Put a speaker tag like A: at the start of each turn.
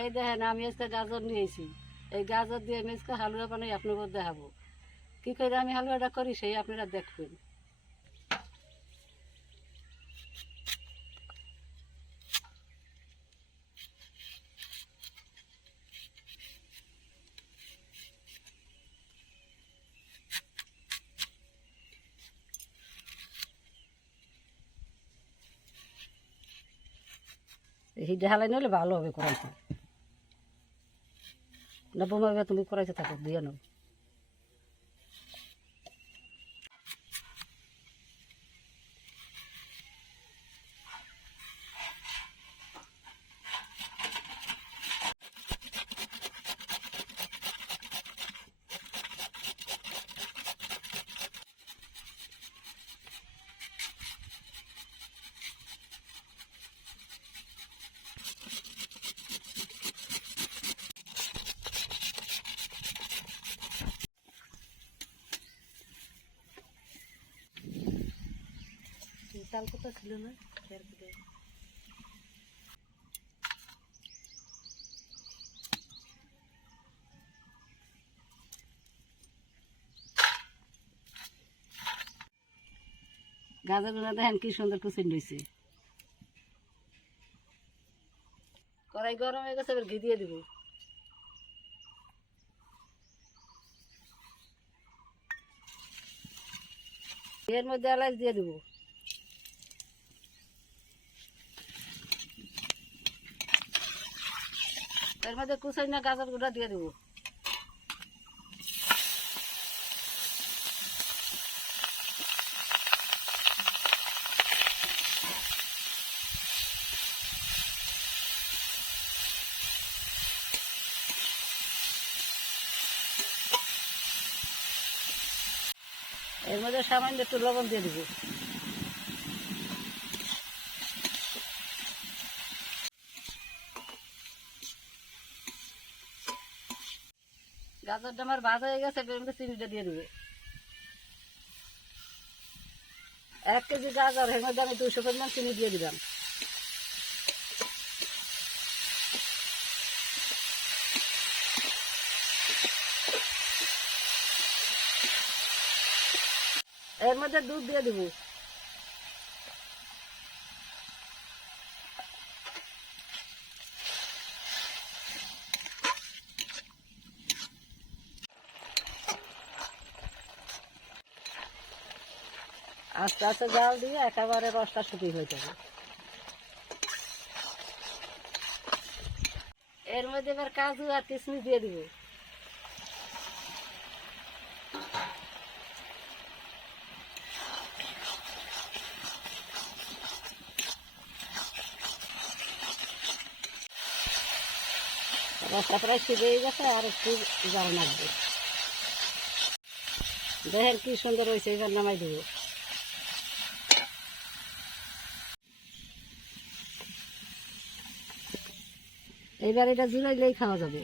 A: এই দেখেন, আমি আজকে গাজর নিয়েছি এই গাজর দিয়ে আমি আজকে হালুয়া বানাই, আপনাদের দেখাবো। কি করে আমি হালুয়াটা করি, সেই আপনারা দেখবেন। হিডে হালাই নিলে ভালো হবে করাইতে না বোমা তুমি করাইতে থাকো দিয়ে নাও। তাল কথা ছিল না গাজরগুলো দেখেন কি সুন্দর কুচিন রয়েছে কড়াই গরম হয়ে গেছে, এবার ঘি দিয়ে দিব। এর মধ্যে এলাচ দিয়ে দিব। এর মধ্যে কুচাই না গাজর গুঁড়া দিয়ে দেবো। এর মধ্যে সামান্য একটু লবণ দিয়ে দেবো। গাজরটা আমার ভাজা হয়ে গেছে মধ্যে চিনিটা দিয়ে দেবে। এক কেজি গাজর এর মধ্যে আমি দুশো পরিমাণ চিনি দিয়ে দিলাম। এর মধ্যে দুধ দিয়ে দিব। আস্তে আস্তে জাল দিয়ে একেবারে রসটা শুকিয়ে হয়ে যাবে। এর মধ্যে এবার কাজু আর কিশমিশ দিয়ে দিব। রসটা প্রায় শুকিয়ে গেছে, আর একটু জাল লাগবে দেখেন কি সুন্দর হয়েছে, এবার নামাই দেবো। এইবার এটা জুড়াইলেই খাওয়া যাবে।